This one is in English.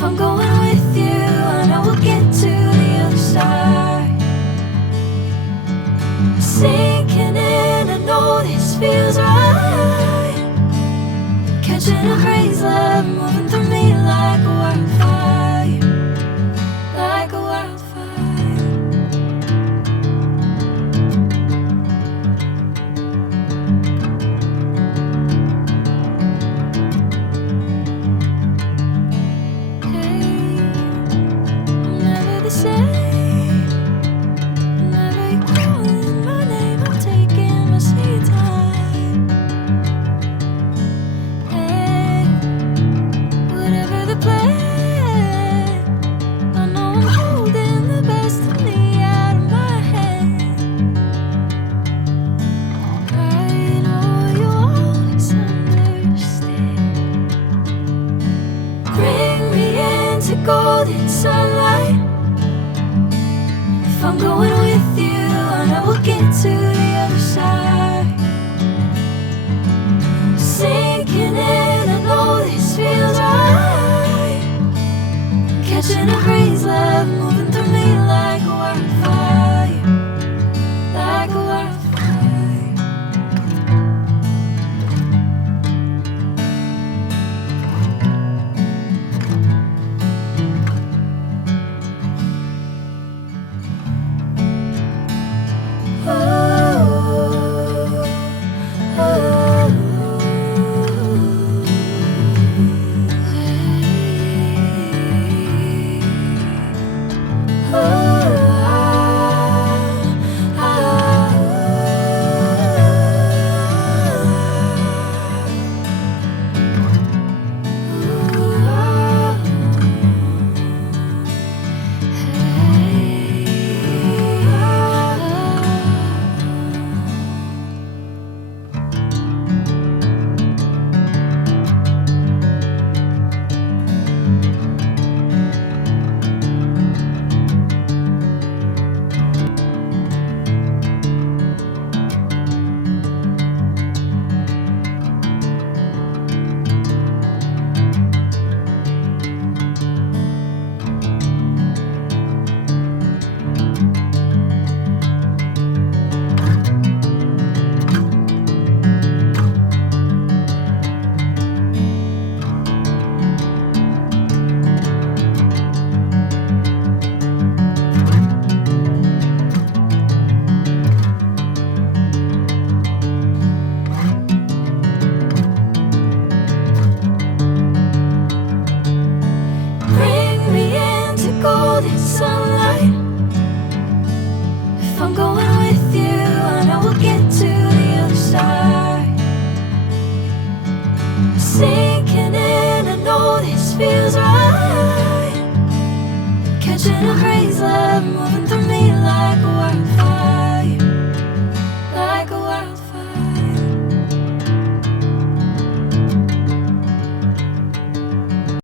If I'm going with you, I know we'll get to the other side. Sinking in, I know this feels right. Catching a crazy love, moving through me like a wildfire, like a wildfire. Golden sunlight. If I'm going with you, I know we'll get to the other side. Sinking in, I know this feels right. Catching a crazy love, moving through me like a wildfire, like a wildfire. Golden sunlight. If I'm going with you, I know we'll get to the other side. Sinking in, I know this feels right. Catching a crazy love, moving through me like a wildfire.